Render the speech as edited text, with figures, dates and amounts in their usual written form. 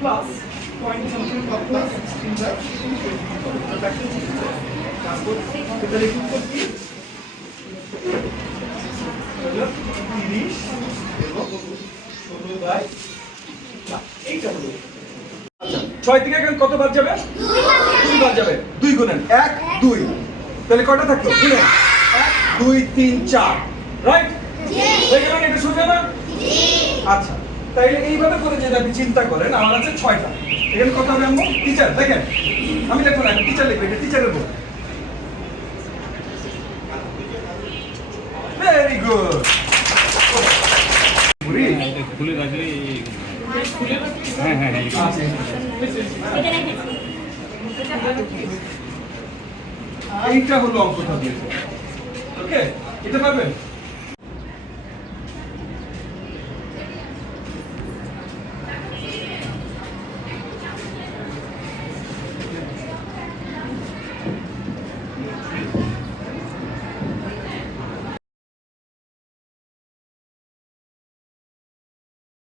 Plus point something of plus in the production system. Transport the liquid for the 30 এবং 16 by এইটা হলো। আচ্ছা 6 থেকে এখন কত বাদ যাবে? 2 বাদ যাবে। 2 গুণন 1 2 তাহলে কয়টা থাকলো? গুণন 1 2 3 4 রাইট? দেখেন এটা সোজা না? আচ্ছা তাইলে এইভাবে করে যদি আপনি চিন্তা করেন আমার আছে 6টা এখানে কত হবে আম্মু টিচার দেখেন আমি লিখব না টিচার লিখবে এটা টিচারের বোর্ড ভেরি গুড মুড়ি খুলে রাখলে হ্যাঁ হ্যাঁ এটা রেখেছি এইটা হলো অঙ্কটা দিয়েছে ওকে এটা পাবেন